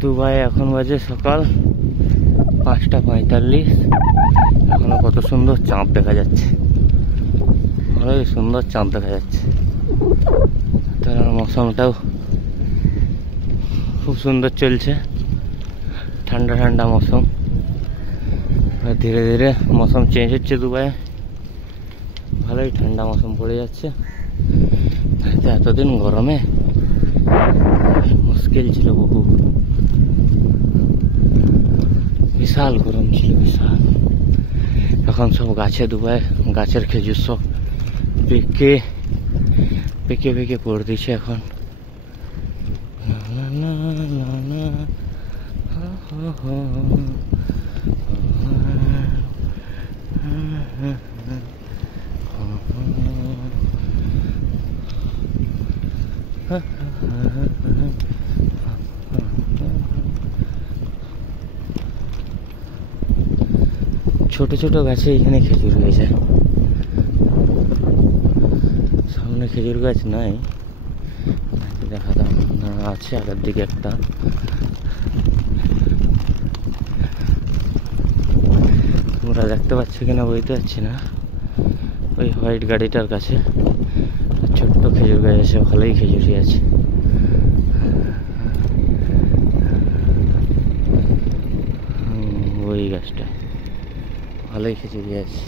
দুবাই এখন বাজে সকাল 5:45। এখনো কত সুন্দর চাঁদ দেখা যাচ্ছে, ভালোই সুন্দর চাঁদ দেখা যাচ্ছে। তার মৌসুমটাও খুব সুন্দর চলছে, ঠান্ডা ঠান্ডা মৌসুম। ধীরে ধীরে মৌসুম চেঞ্জ হচ্ছে দুবাইয়ে, ভালোই ঠান্ডা মৌসুম পড়ে যাচ্ছে। এতদিন গরমে মুশকিল ছিল, বহু বিশাল গরম ছিল, বিশাল। এখন সব গাছে দুবাই গাছের খেজুর সব পেকে পেকে পেকে পড়ে দিচ্ছে এখন। ছোট ছোট গাছে এখানে খেজুর হয়েছে, সামনে খেজুর গাছ নাই, দেখা দাম আছে আগের দিকে একটা। তোমরা দেখতে পাচ্ছ কিনা বুঝতে পারছি না, ওই হোয়াইট গাড়িটার কাছে ছোট্ট খেজুর গাছ আছে, ভালোই খেজুরই আছে। ওই গাছটা ভালোই খেজুরি আছে।